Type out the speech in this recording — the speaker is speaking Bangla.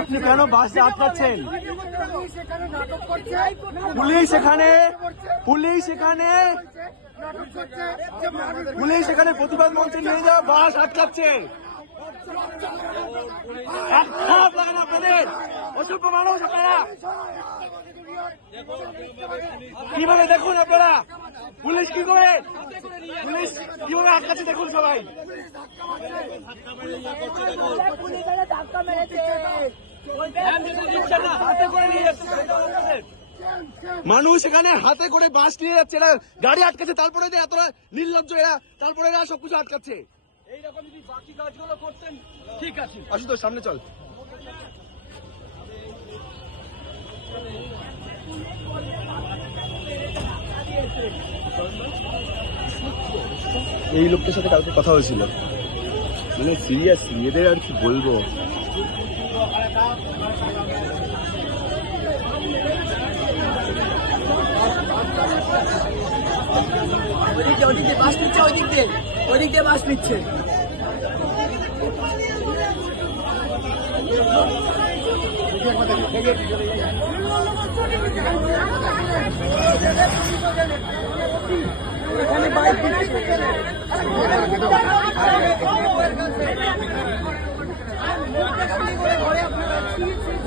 আপনি কেন বাসে আটকাচ্ছেন পুলিশ এখানে পুলিশ এখানে পুলিশ এখানে প্রতিবাদ মঞ্চে নিয়ে যাওয়া বাস আটকাচ্ছে। খারাপ লাগে না আপনাদের। মানুষ আপনারা। কীভাবে দেখুন আপনারা? পুলিশ কি করে? পুলিশ কীভাবে আটকাচ্ছে দেখুন সবাই? মানুষ এখানে হাতে করে বাস নিয়ে যাচ্ছে এরা গাড়ি আটকাচ্ছে তারপরে এতটা নির্লজ্জ এরা তারপরে এরা সবকিছু আটকাচ্ছে। এইরকম যদি বাকি কাজগুলো করতেন ঠিক আছে। আশুতোষ সামনে চল। এই লোকটার সাথে কালকে কথা হয়েছিল। মানে সিরিয়াসলি এদের আর কি বলব? ওদিক নিচ্ছে। এখানে বাইক